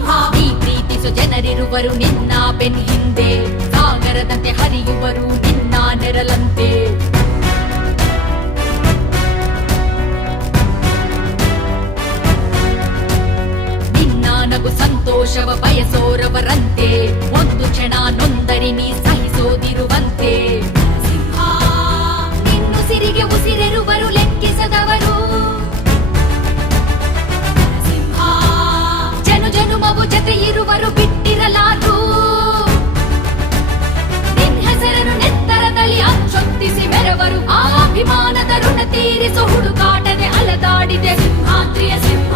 ಸಿಂಹ ನೀ ಪ್ರೀತಿಸೋ ಜನರಿರುವರು ನಿನ್ನ ಬೆನ್ ಹಿಂದೆ ಸಾಗರದಂತೆ ಹರಿಯುವರು ನಿನ್ನ ನೆರಳಂತೆ ನಿನ್ನ ನಗು ಸಂತೋಷವ ಬಯಸೋರವರಂತೆ ಒಂದು ಕ್ಷಣ ನೊಂದರಿ ನೀ ಸಹಿಸೋದಿರುವಂತೆ ಸಿಂಹ ನಿನ್ನುಸಿರಿಗೆ ಉಸಿರೆರುವರು ಲೆಕ್ಕಿಸದವರು ಸಿಂಹ ಜನುಮವು ಜತೆ ಇರುವರು ಬಿಟ್ಟಿರಲಾರು ನಿನ್ ಹೆಸರನ್ನು ನೆತ್ತರದಲ್ಲಿ ಅಚ್ಚೊತ್ತಿಸಿ ಮೆರವರು ಆ ಅಭಿಮಾನದ ಋಣ ತೀರಿಸೋ ಹುಡುಕಾಟದೆ ಅಲದಾಡಿದೆ ಸಿಂಹಾದ್ರಿಯ ಸಿಂಹ